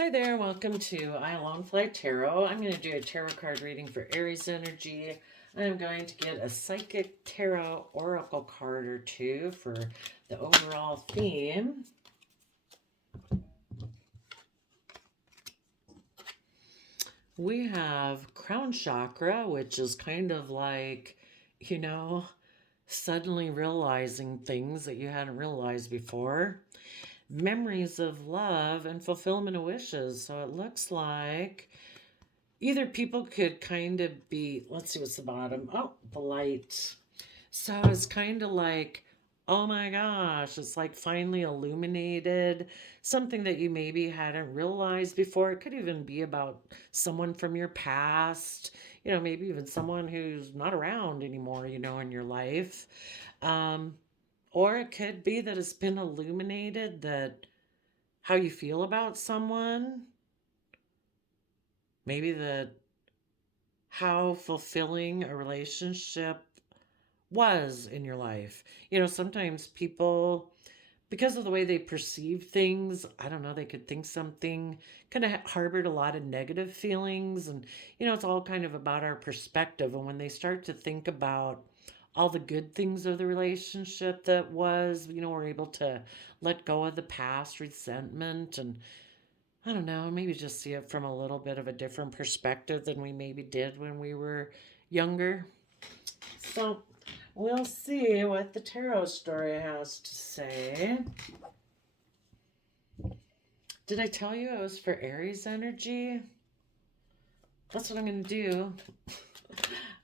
Hi there, welcome to I Long Fly Tarot. I'm going to do a tarot card reading for Aries energy. I'm going to get a psychic tarot oracle card or two for the overall theme. We have crown chakra, which is kind of like, suddenly realizing things that you hadn't realized before. Memories of love and fulfillment of wishes. So it looks like either people could kind of be, let's see what's the bottom. Oh, the light. So it's kind of like, oh my gosh, it's like finally illuminated something that you maybe hadn't realized before. It could even be about someone from your past, maybe even someone who's not around anymore, in your life. Um, or it could be that it's been illuminated that how you feel about someone, maybe that how fulfilling a relationship was in your life. Sometimes people, because of the way they perceive things, I don't know, they could think something kind of harbored a lot of negative feelings. And, it's all kind of about our perspective. And when they start to think about all the good things of the relationship that was, we're able to let go of the past resentment and I don't know, maybe just see it from a little bit of a different perspective than we maybe did when we were younger. So we'll see what the tarot story has to say. Did I tell you it was for Aries energy? That's what I'm going to do.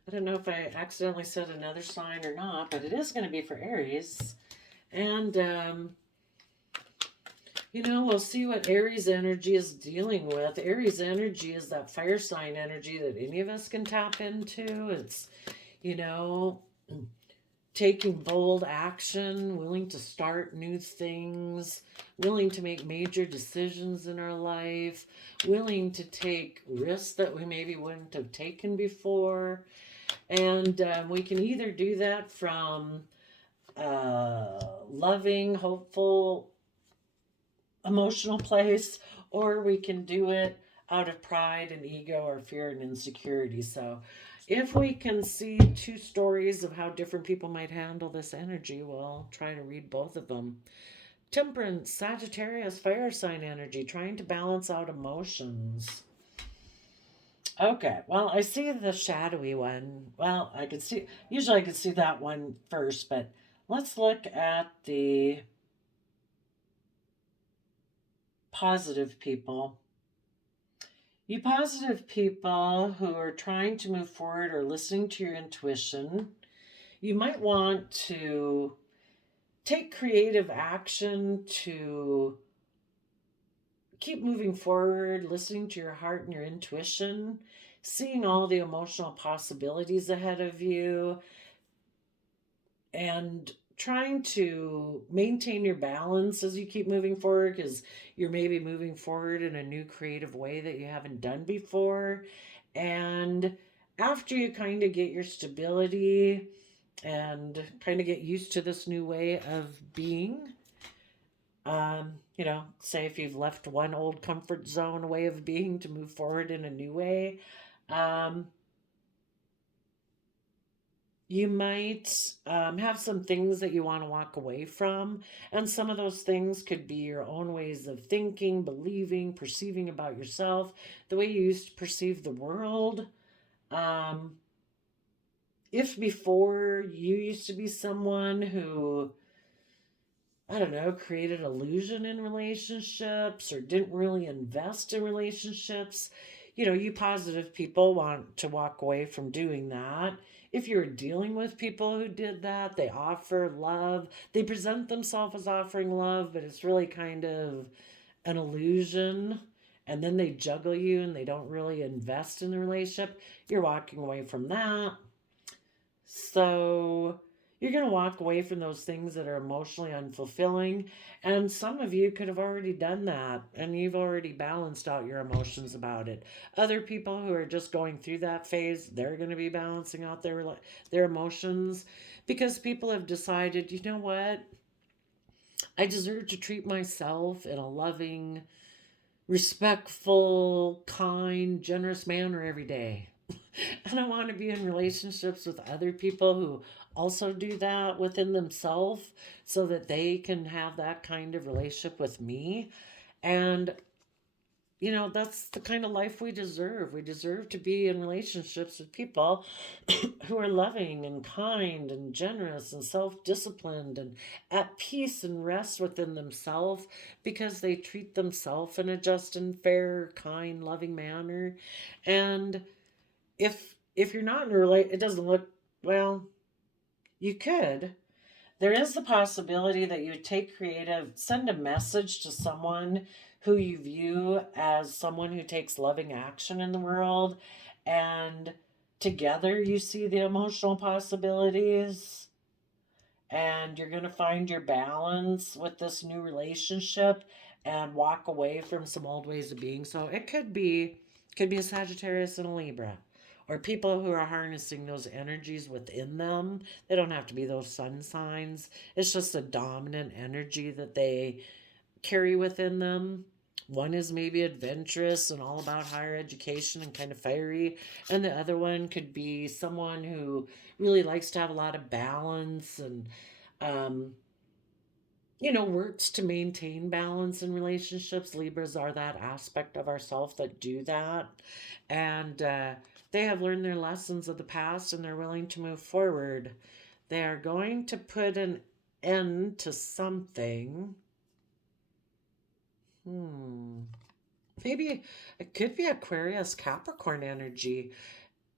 I don't know if I accidentally said another sign or not, but it is going to be for Aries. And, we'll see what Aries energy is dealing with. Aries energy is that fire sign energy that any of us can tap into. It's, taking bold action, willing to start new things, willing to make major decisions in our life, willing to take risks that we maybe wouldn't have taken before. And we can either do that from loving, hopeful, emotional place, or we can do it out of pride and ego or fear and insecurity. So if we can see two stories of how different people might handle this energy, we'll try to read both of them. Temperance, Sagittarius, fire sign energy, trying to balance out emotions. Okay, well, I see the shadowy one. Well, usually I could see that one first, but let's look at the positive people. You positive people who are trying to move forward or listening to your intuition, you might want to take creative action to keep moving forward, listening to your heart and your intuition, seeing all the emotional possibilities ahead of you, and trying to maintain your balance as you keep moving forward because you're maybe moving forward in a new creative way that you haven't done before. And after you kind of get your stability and kind of get used to this new way of being, say if you've left one old comfort zone way of being to move forward in a new way, you might have some things that you want to walk away from. And some of those things could be your own ways of thinking, believing, perceiving about yourself, the way you used to perceive the world. If before you used to be someone who, I don't know, created illusion in relationships or didn't really invest in relationships, you positive people want to walk away from doing that. If you're dealing with people who did that, they offer love. They present themselves as offering love, but it's really kind of an illusion. And then they juggle you and they don't really invest in the relationship. You're walking away from that. So you're going to walk away from those things that are emotionally unfulfilling. And some of you could have already done that and you've already balanced out your emotions about it. Other people who are just going through that phase, they're going to be balancing out their emotions because people have decided, you know what? I deserve to treat myself in a loving, respectful, kind, generous manner every day. And I want to be in relationships with other people who also do that within themselves so that they can have that kind of relationship with me. And that's the kind of life we deserve. We deserve to be in relationships with people who are loving and kind and generous and self disciplined and at peace and rest within themselves because they treat themselves in a just and fair, kind, loving manner. And if you're not in a relate, it doesn't look well. You could. There is the possibility that you take creative, send a message to someone who you view as someone who takes loving action in the world, and together you see the emotional possibilities, and you're going to find your balance with this new relationship and walk away from some old ways of being. So it could be a Sagittarius and a Libra, or people who are harnessing those energies within them. They don't have to be those sun signs. It's just a dominant energy that they carry within them. One is maybe adventurous and all about higher education and kind of fiery, and the other one could be someone who really likes to have a lot of balance and um, works to maintain balance in relationships. Libras are that aspect of ourself that do that. And they have learned their lessons of the past and they're willing to move forward. They are going to put an end to something. Hmm. Maybe it could be Aquarius Capricorn energy.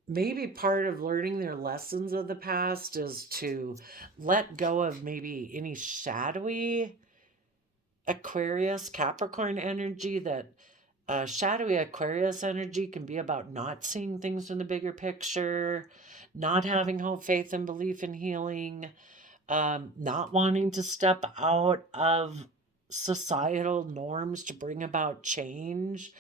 Maybe part of learning their lessons of the past is to let go of maybe any shadowy Aquarius Capricorn energy. That shadowy Aquarius energy can be about not seeing things in the bigger picture, not having hope, faith, and belief in healing, not wanting to step out of societal norms to bring about change.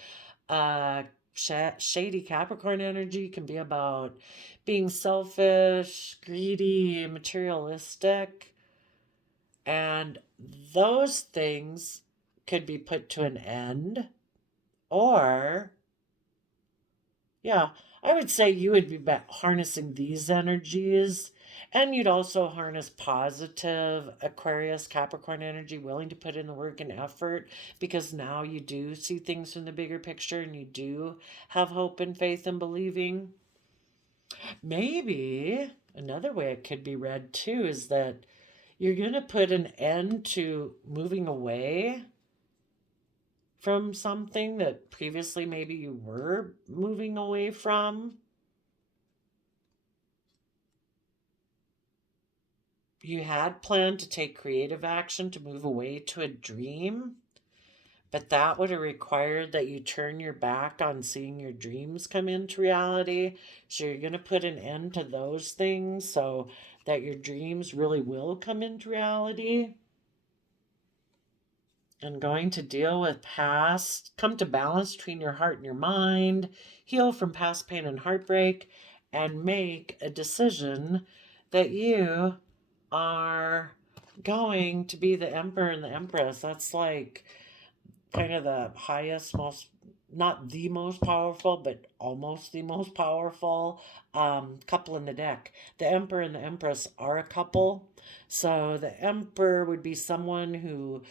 Uh, Shady Capricorn energy can be about being selfish, greedy, materialistic, and those things could be put to an end. Or, yeah, I would say you would be harnessing these energies. And you'd also harness positive Aquarius Capricorn energy, willing to put in the work and effort because now you do see things from the bigger picture and you do have hope and faith and believing. Maybe another way it could be read too is that you're going to put an end to moving away from something that previously maybe you were moving away from. You had planned to take creative action to move away to a dream, but that would have required that you turn your back on seeing your dreams come into reality. So you're going to put an end to those things so that your dreams really will come into reality. And going to deal with past, come to balance between your heart and your mind, heal from past pain and heartbreak, and make a decision that you are going to be the emperor and the empress. That's like kind of the highest, most, not the most powerful, but almost the most powerful couple in the deck. The emperor and the empress are a couple. So the emperor would be someone who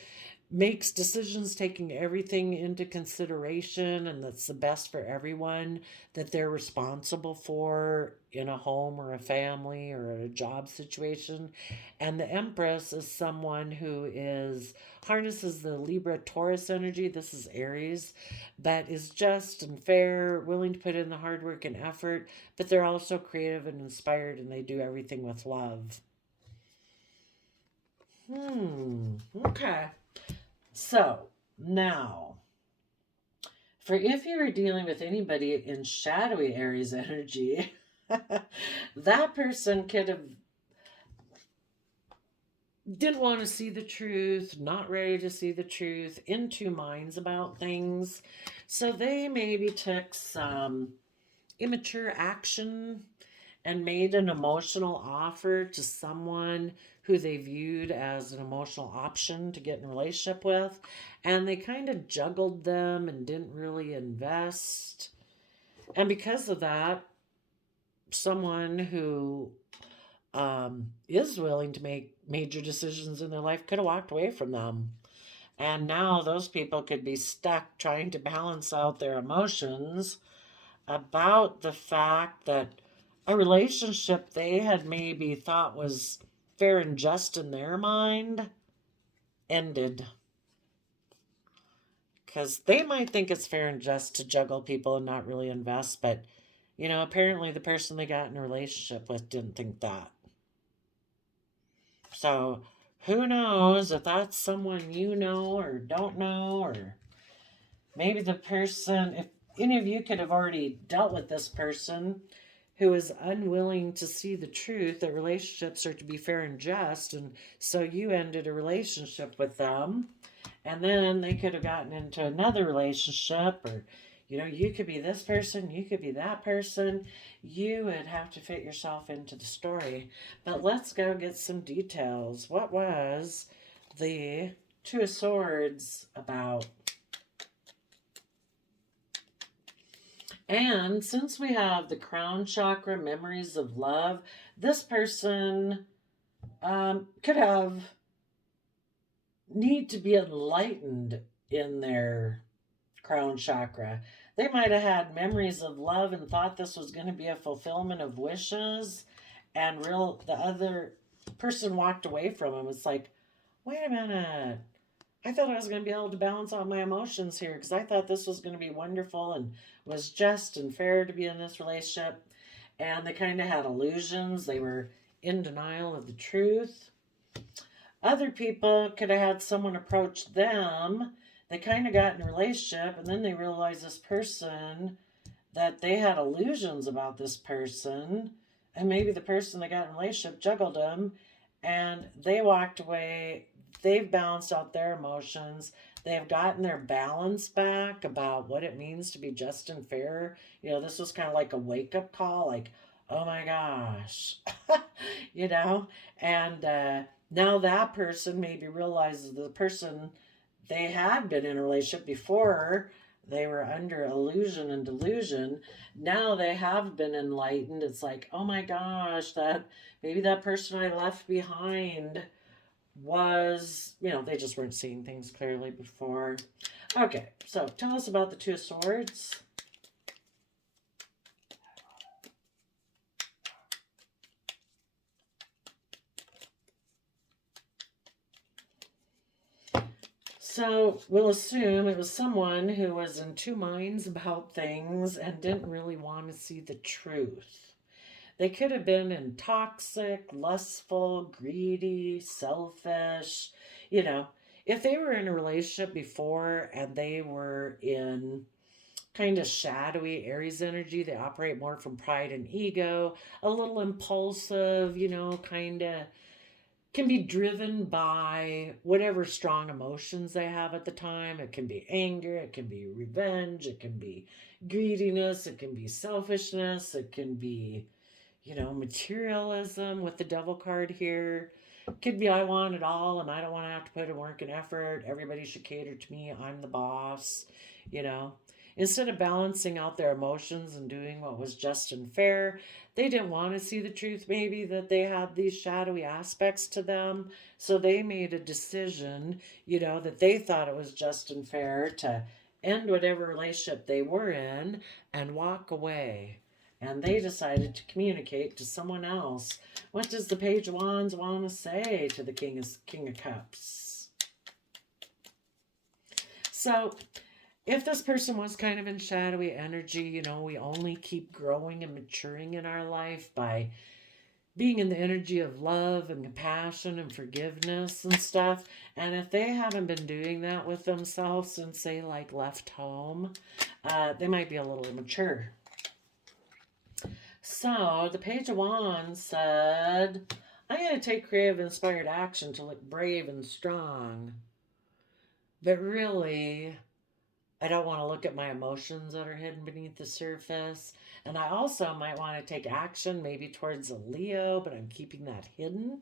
makes decisions taking everything into consideration and that's the best for everyone that they're responsible for in a home or a family or a job situation. And the empress is someone who is harnesses the Libra Taurus energy. This is Aries, that is just and fair, willing to put in the hard work and effort, but they're also creative and inspired and they do everything with love. Okay. So now, for if you were dealing with anybody in shadowy Aries energy, that person could have didn't want to see the truth, not ready to see the truth, in two minds about things. So they maybe took some immature action and made an emotional offer to someone who they viewed as an emotional option to get in a relationship with, and they kind of juggled them and didn't really invest. And because of that, someone who is willing to make major decisions in their life could have walked away from them. And now those people could be stuck trying to balance out their emotions about the fact that a relationship they had maybe thought was fair and just in their mind ended. Because they might think it's fair and just to juggle people and not really invest, but apparently the person they got in a relationship with didn't think that. So who knows if that's someone you know or don't know, or maybe the person, if any of you could have already dealt with this person who is unwilling to see the truth that relationships are to be fair and just, and so you ended a relationship with them, and then they could have gotten into another relationship, or you could be this person, you could be that person. You would have to fit yourself into the story. But let's go get some details. What was the Two of Swords about? And since we have the crown chakra, memories of love, this person could have need to be enlightened in their crown chakra. They might have had memories of love and thought this was going to be a fulfillment of wishes, and the other person walked away from them. It's like, wait a minute. I thought I was going to be able to balance out my emotions here because I thought this was going to be wonderful and was just and fair to be in this relationship. And they kind of had illusions. They were in denial of the truth. Other people could have had someone approach them. They kind of got in a relationship and then they realized this person, that they had illusions about this person. And maybe the person they got in a relationship juggled them and they walked away. They've balanced out their emotions. They have gotten their balance back about what it means to be just and fair. This was kind of like a wake up call, like, oh my gosh, you know? And now that person maybe realizes the person they had been in a relationship before, they were under illusion and delusion. Now they have been enlightened. It's like, oh my gosh, that maybe that person I left behind was, they just weren't seeing things clearly before. Okay, so tell us about the Two of Swords. So we'll assume it was someone who was in two minds about things and didn't really want to see the truth. They could have been in toxic, lustful, greedy, selfish. If they were in a relationship before and they were in kind of shadowy Aries energy, they operate more from pride and ego, a little impulsive, kind of can be driven by whatever strong emotions they have at the time. It can be anger, it can be revenge, it can be greediness, it can be selfishness, it can be, materialism with the devil card here. Could be I want it all and I don't want to have to put in work and effort. Everybody should cater to me. I'm the boss, you know. Instead of balancing out their emotions and doing what was just and fair, they didn't want to see the truth, maybe, that they had these shadowy aspects to them. So they made a decision, that they thought it was just and fair to end whatever relationship they were in and walk away. And they decided to communicate to someone else. What does the Page of Wands want to say to the King of Cups? So if this person was kind of in shadowy energy, we only keep growing and maturing in our life by being in the energy of love and compassion and forgiveness and stuff. And if they haven't been doing that with themselves since they left home, they might be a little immature. So the Page of Wands said, I'm going to take creative inspired action to look brave and strong. But really, I don't want to look at my emotions that are hidden beneath the surface. And I also might want to take action maybe towards a Leo, but I'm keeping that hidden.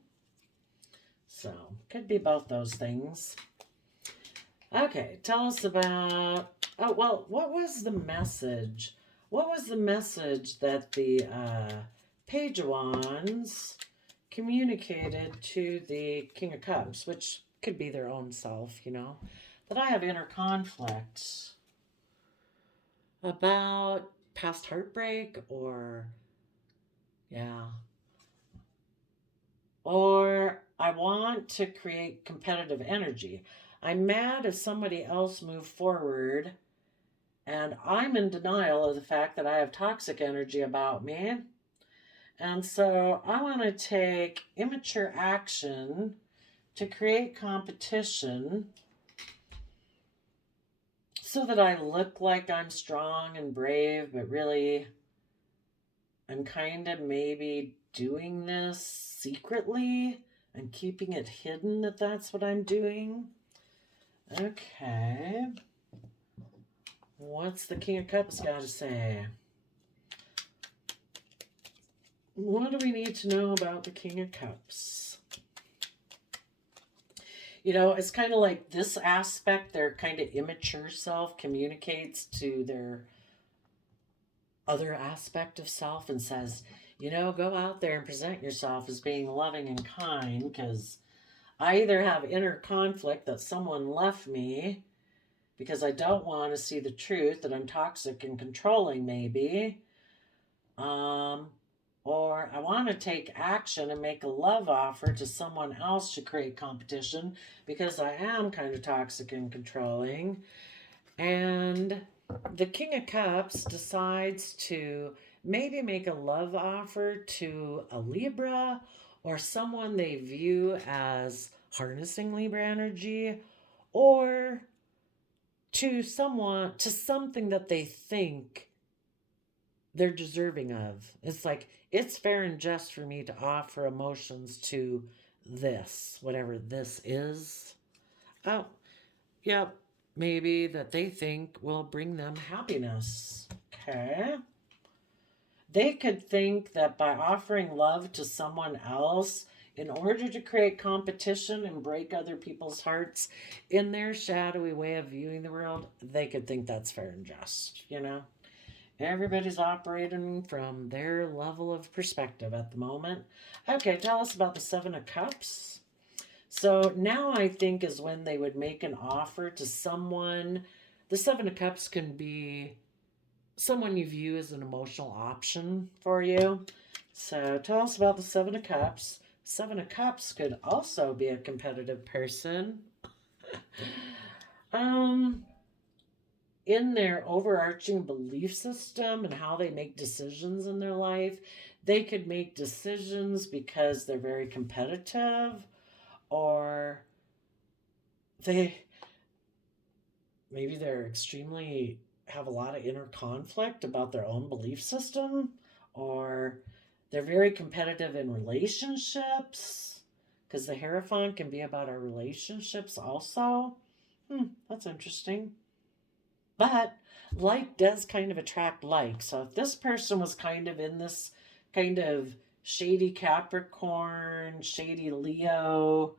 So, could be both those things. Okay, tell us about. Oh, well, what was the message? What was the message that the Page of Wands communicated to the King of Cups, which could be their own self, that I have inner conflict about past heartbreak or, yeah, or I want to create competitive energy. I'm mad if somebody else moved forward, and I'm in denial of the fact that I have toxic energy about me. And so I want to take immature action to create competition so that I look like I'm strong and brave, but really I'm kind of maybe doing this secretly and keeping it hidden that that's what I'm doing. Okay. What's the King of Cups got to say? What do we need to know about the King of Cups? It's kind of like this aspect, their kind of immature self communicates to their other aspect of self and says, go out there and present yourself as being loving and kind, because I either have inner conflict that someone left me because I don't want to see the truth that I'm toxic and controlling, maybe. Or I want to take action and make a love offer to someone else to create competition because I am kind of toxic and controlling. And the King of Cups decides to maybe make a love offer to a Libra or someone they view as harnessing Libra energy, or to something that they think they're deserving of. It's like, it's fair and just for me to offer emotions to this, whatever this is. Oh, yep. Maybe that they think will bring them happiness. Okay. They could think that by offering love to someone else, in order to create competition and break other people's hearts in their shadowy way of viewing the world, they could think that's fair and just. Everybody's operating from their level of perspective at the moment. Okay, tell us about the Seven of Cups. So now I think is when they would make an offer to someone. The Seven of Cups can be someone you view as an emotional option for you. So tell us about the Seven of Cups. Seven of Cups could also be a competitive person. In their overarching belief system and how they make decisions in their life, they could make decisions because they're very competitive, or they're extremely have a lot of inner conflict about their own belief system, or they're very competitive in relationships, because the Hierophant can be about our relationships also. That's interesting. But like does kind of attract like. So if this person was kind of in this kind of shady Capricorn, shady Leo,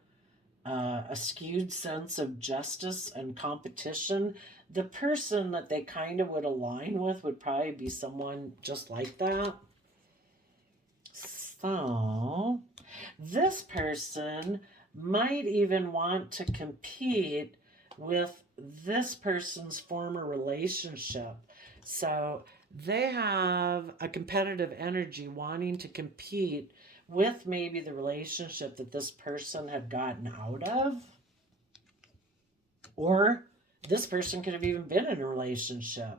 a skewed sense of justice and competition, the person that they kind of would align with would probably be someone just like that. So this person might even want to compete with this person's former relationship. So they have a competitive energy wanting to compete with maybe the relationship that this person had gotten out of. Or this person could have even been in a relationship.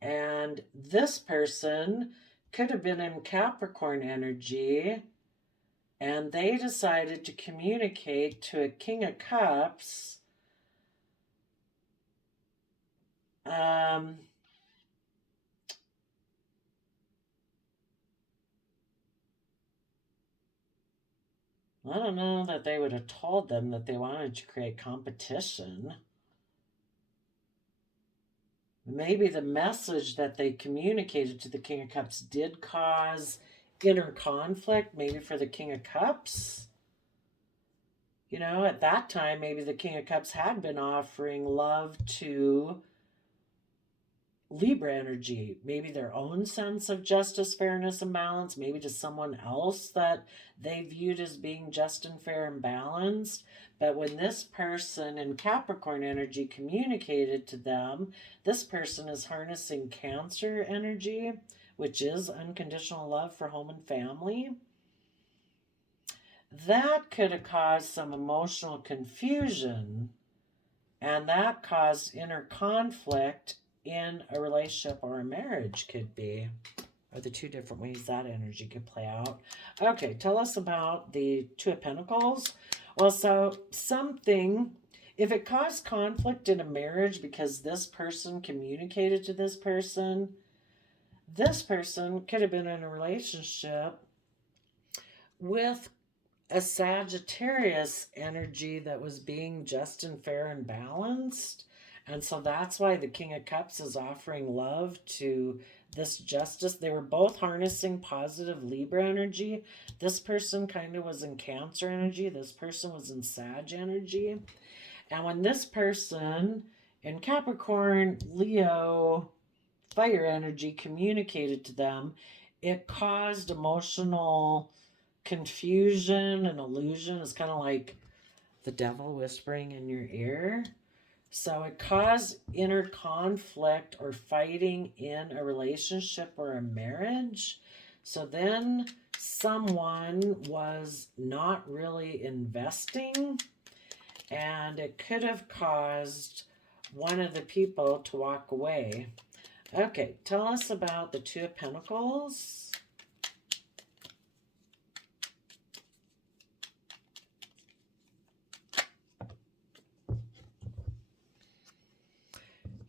And this person could have been in Capricorn energy, and they decided to communicate to a King of Cups. I don't know that they would have told them that they wanted to create competition. Maybe the message that they communicated to the King of Cups did cause inner conflict, maybe for the King of Cups. You know, at that time, maybe the King of Cups had been offering love to Libra energy, maybe their own sense of justice, fairness, and balance, maybe to someone else that they viewed as being just and fair and balanced. But when this person in Capricorn energy communicated to them, this person is harnessing Cancer energy, which is unconditional love for home and family. That could have caused some emotional confusion, and that caused inner conflict in a relationship or a marriage, could be, are the two different ways that energy could play out. Okay, tell us about the Two of Pentacles. Well, so something, if it caused conflict in a marriage because this person communicated to this person could have been in a relationship with a Sagittarius energy that was being just and fair and balanced. And so that's why the King of Cups is offering love to this justice. They were both harnessing positive Libra energy. This person kind of was in Cancer energy. This person was in Sag energy. And when this person in Capricorn, Leo, fire energy communicated to them, it caused emotional confusion and illusion. It's kind of like the devil whispering in your ear. So it caused inner conflict or fighting in a relationship or a marriage. So then someone was not really investing, and it could have caused one of the people to walk away. Okay, tell us about the Two of Pentacles.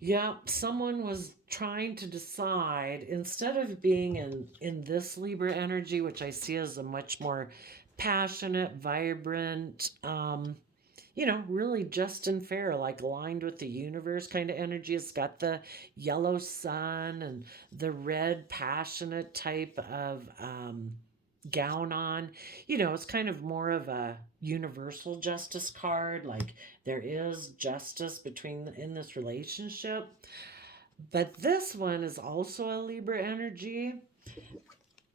Yeah, someone was trying to decide, instead of being in this Libra energy, which I see as a much more passionate, vibrant, really just and fair, like aligned with the universe kind of energy. It's got the yellow sun and the red passionate type of gown on. It's kind of more of a universal justice card, like there is justice in this relationship. But this one is also a Libra energy.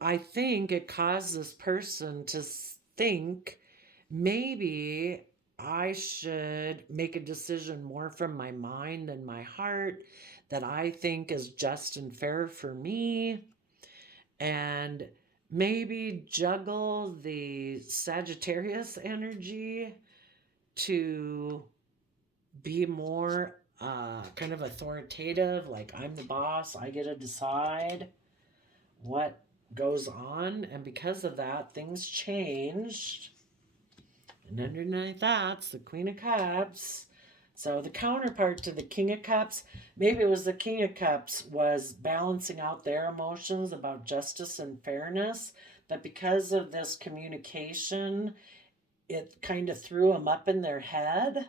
I think it caused this person to think, maybe I should make a decision more from my mind than my heart that I think is just and fair for me, and maybe juggle the Sagittarius energy to be more kind of authoritative, like I'm the boss, I get to decide what goes on. And because of that, things changed. And underneath that's the Queen of Cups. So the counterpart to the King of Cups, maybe it was the King of Cups was balancing out their emotions about justice and fairness. But because of this communication, it kind of threw them up in their head.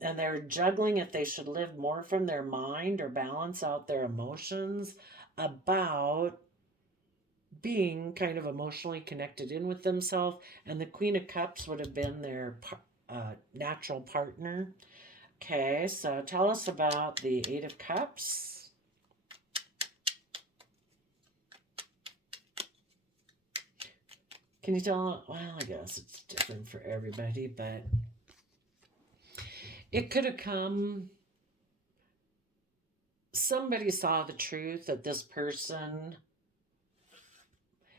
And they're juggling if they should live more from their mind or balance out their emotions about being kind of emotionally connected in with themselves. And the Queen of Cups would have been their natural partner. Okay, so tell us about the Eight of Cups. Can you tell? Well, I guess it's different for everybody, but it could have come. Somebody saw the truth that this person,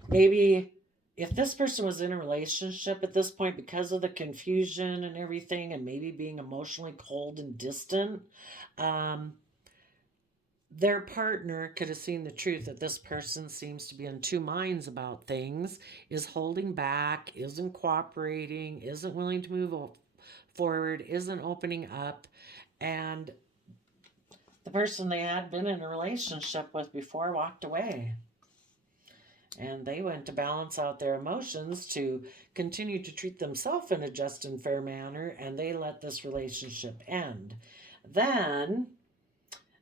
maybe if this person was in a relationship at this point, because of the confusion and everything, and maybe being emotionally cold and distant, their partner could have seen the truth that this person seems to be in two minds about things, is holding back, isn't cooperating, isn't willing to move forward, isn't opening up. And the person they had been in a relationship with before walked away. And they went to balance out their emotions to continue to treat themselves in a just and fair manner, and they let this relationship end. Then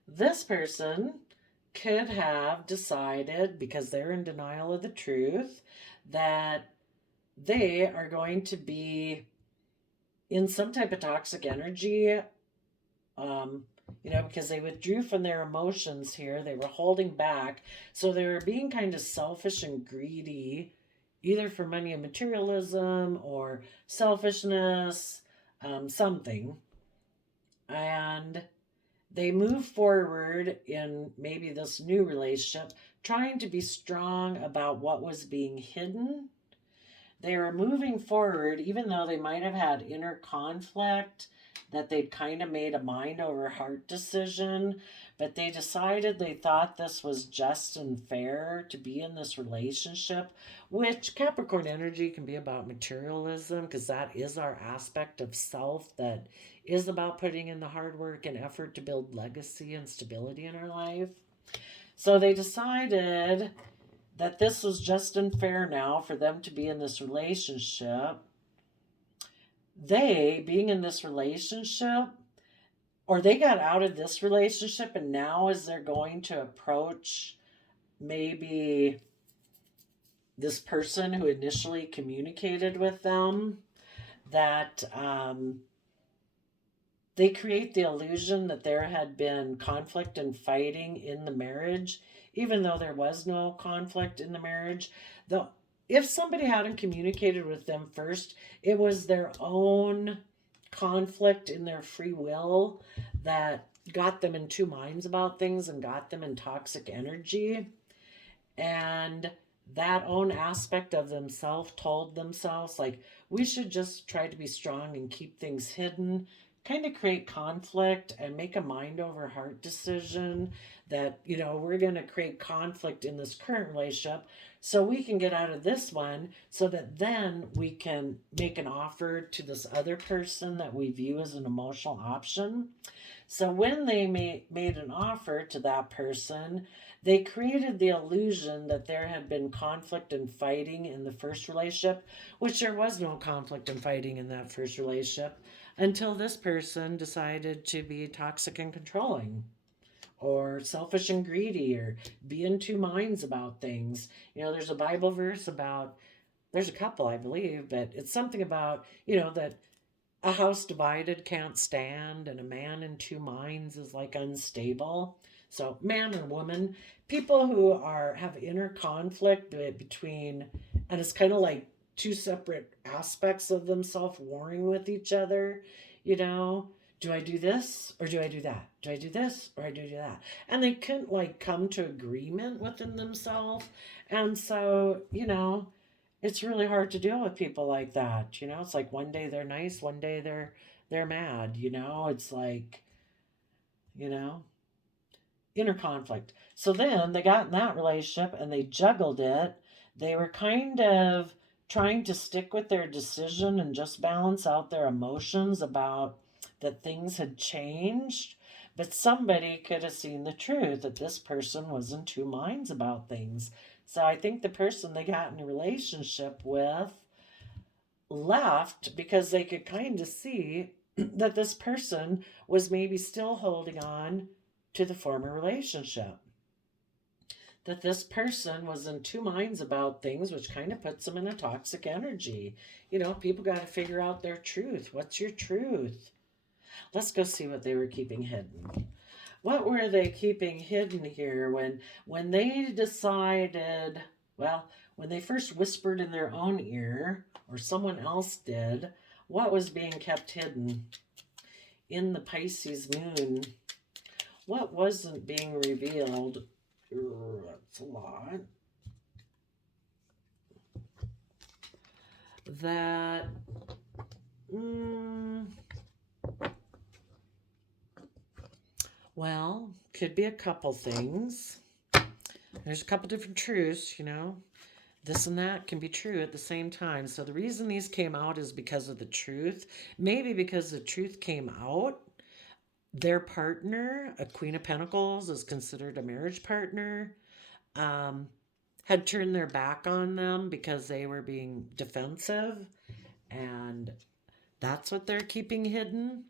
this person could have decided, because they're in denial of the truth, that they are going to be in some type of toxic energy, um, because they withdrew from their emotions here. They were holding back. So they were being kind of selfish and greedy, either for money and materialism or selfishness, something. And they move forward in maybe this new relationship, trying to be strong about what was being hidden. They were moving forward, even though they might have had inner conflict, that they'd kind of made a mind over heart decision, but they decided they thought this was just and fair to be in this relationship, which Capricorn energy can be about materialism, because that is our aspect of self that is about putting in the hard work and effort to build legacy and stability in our life. So they decided that this was just and fair now for them to be in this relationship. They, being in this relationship, or they got out of this relationship, and now as they're going to approach maybe this person who initially communicated with them, that they create the illusion that there had been conflict and fighting in the marriage, even though there was no conflict in the marriage. The If somebody hadn't communicated with them first, it was their own conflict in their free will that got them in two minds about things and got them in toxic energy. And that own aspect of themselves told themselves, like, we should just try to be strong and keep things hidden, kind of create conflict and make a mind over heart decision that, we're going to create conflict in this current relationship so we can get out of this one, so that then we can make an offer to this other person that we view as an emotional option. So when they made an offer to that person, they created the illusion that there had been conflict and fighting in the first relationship, which there was no conflict and fighting in that first relationship until this person decided to be toxic and controlling, or selfish and greedy, or be in two minds about things. There's a Bible verse about, there's a couple, I believe, but it's something about, that a house divided can't stand, and a man in two minds is like unstable. So, man and woman, people who have inner conflict between, and it's kind of like two separate aspects of themselves warring with each other. You know, do I do this or do I do that? Do I do this or I do that? And they couldn't like come to agreement within themselves, and so it's really hard to deal with people like that. It's like one day they're nice, one day they're mad. It's like, you know, inner conflict. So then they got in that relationship and they juggled it. They were kind of trying to stick with their decision and just balance out their emotions about that things had changed. But somebody could have seen the truth that this person was in two minds about things. So I think the person they got in a relationship with left because they could kind of see that this person was maybe still holding on to the former relationship. That this person was in two minds about things, which kind of puts them in a toxic energy. People got to figure out their truth. What's your truth? Let's go see what they were keeping hidden. What were they keeping hidden here when they decided, well, when they first whispered in their own ear, or someone else did, what was being kept hidden in the Pisces moon? What wasn't being revealed? That's a lot. That, well, could be a couple things. There's a couple different truths, this and that can be true at the same time. So the reason these came out is because of the truth. Maybe because the truth came out, their partner, a Queen of Pentacles, is considered a marriage partner, had turned their back on them because they were being defensive, and that's what they're keeping hidden.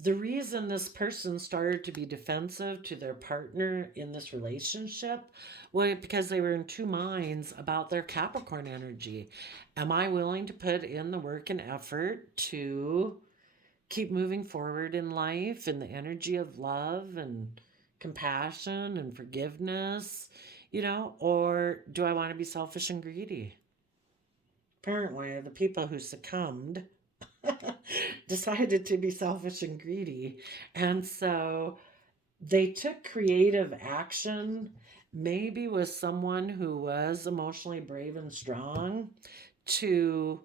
The reason this person started to be defensive to their partner in this relationship was because they were in two minds about their Capricorn energy. Am I willing to put in the work and effort to keep moving forward in life in the energy of love and compassion and forgiveness, or do I want to be selfish and greedy? Apparently, the people who succumbed decided to be selfish and greedy. And so they took creative action, maybe with someone who was emotionally brave and strong, to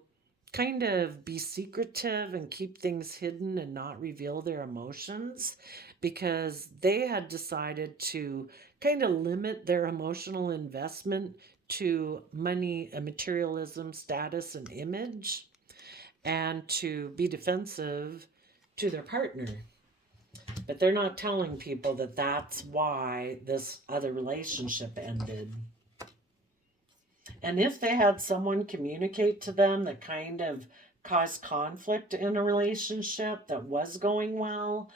kind of be secretive and keep things hidden and not reveal their emotions because they had decided to kind of limit their emotional investment to money and materialism, status, and image, and to be defensive to their partner. But they're not telling people that that's why this other relationship ended. And if they had someone communicate to them that kind of caused conflict in a relationship that was going well,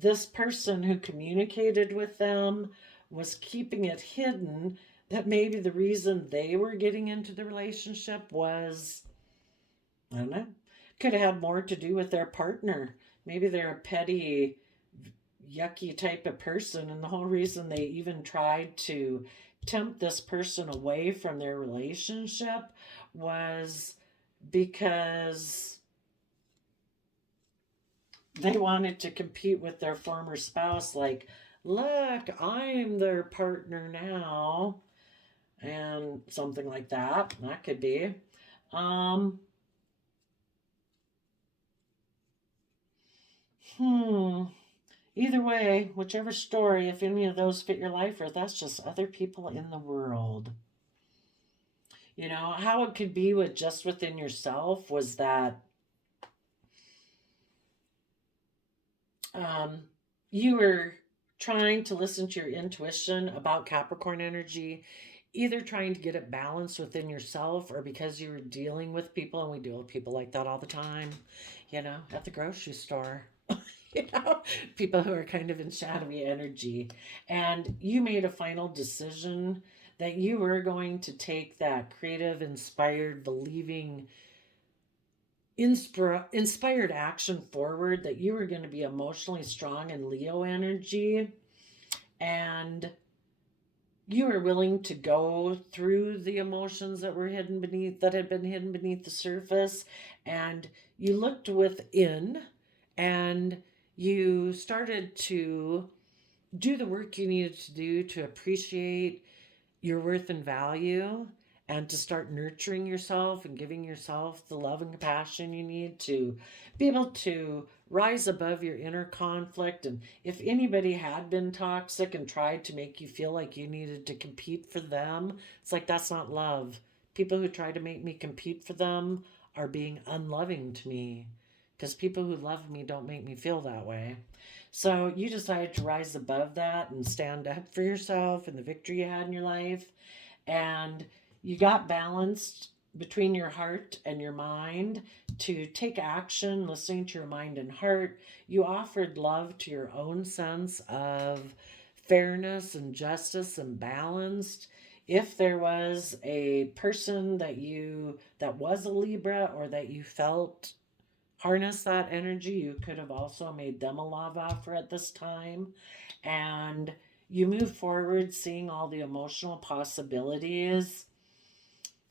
this person who communicated with them was keeping it hidden that maybe the reason they were getting into the relationship was, I don't know, could have had more to do with their partner. Maybe they're a petty, yucky type of person, and the whole reason they even tried to tempt this person away from their relationship was because they wanted to compete with their former spouse, like, look, I'm their partner now, and something like that. That could be. Um, hmm. Either way, whichever story, if any of those fit your life, or that's just other people in the world. How it could be with just within yourself was that um, you were trying to listen to your intuition about Capricorn energy, either trying to get it balanced within yourself or because you were dealing with people, and we deal with people like that all the time, at the grocery store. People who are kind of in shadowy energy. And you made a final decision that you were going to take that creative, inspired, believing, inspired action forward, that you were going to be emotionally strong in Leo energy, and you were willing to go through the emotions that had been hidden beneath the surface, and you looked within, and you started to do the work you needed to do to appreciate your worth and value, and to start nurturing yourself and giving yourself the love and compassion you need to be able to rise above your inner conflict. And if anybody had been toxic and tried to make you feel like you needed to compete for them, it's like, that's not love. People who try to make me compete for them are being unloving to me, because people who love me don't make me feel that way. So you decided to rise above that and stand up for yourself and the victory you had in your life. And you got balanced between your heart and your mind to take action, listening to your mind and heart. You offered love to your own sense of fairness and justice and balanced. If there was a person that was a Libra, or that you felt harness that energy, you could have also made them a love offer at this time. And you move forward seeing all the emotional possibilities,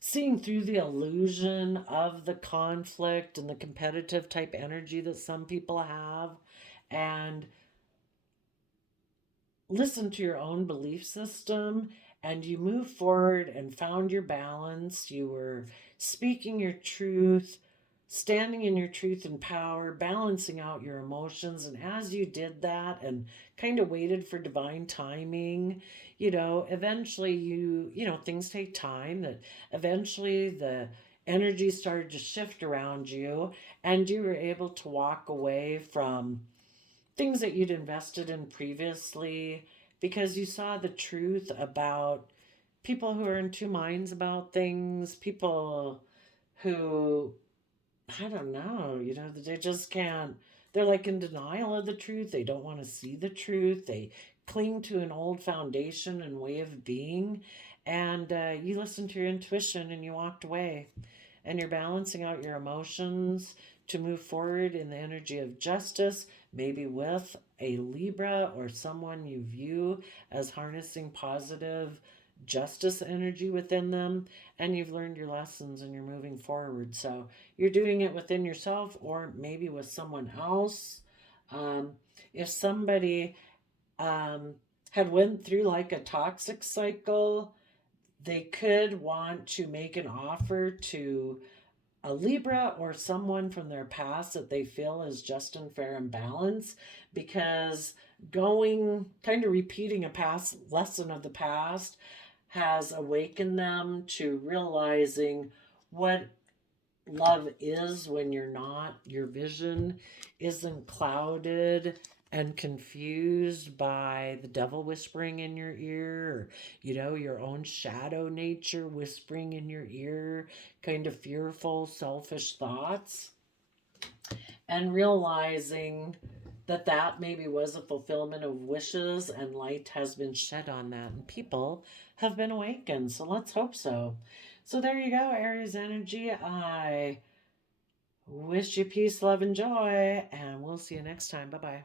seeing through the illusion of the conflict and the competitive type energy that some people have, and listen to your own belief system. And you move forward and found your balance. You were speaking your truth, standing in your truth and power, balancing out your emotions. And as you did that and kind of waited for divine timing, eventually things take time, that eventually the energy started to shift around you, and you were able to walk away from things that you'd invested in previously, because you saw the truth about people who are in two minds about things, people who, I don't know, they just can't they're like in denial of the truth. They don't want to see the truth. They cling to an old foundation and way of being. And you listened to your intuition and you walked away. And you're balancing out your emotions to move forward in the energy of justice, maybe with a Libra or someone you view as harnessing positive justice energy within them. And you've learned your lessons and you're moving forward. So you're doing it within yourself or maybe with someone else. Um, if somebody um, had went through like a toxic cycle, they could want to make an offer to a Libra or someone from their past that they feel is just and fair and balanced, because going kind of repeating a past lesson of the past has awakened them to realizing what love is when you're not, your vision isn't clouded and confused by the devil whispering in your ear, or your own shadow nature whispering in your ear, kind of fearful selfish thoughts, and realizing that that maybe was a fulfillment of wishes and light has been shed on that and people have been awakened. So let's hope so. So there you go, Aries energy. I wish you peace, love, and joy, and we'll see you next time. Bye bye.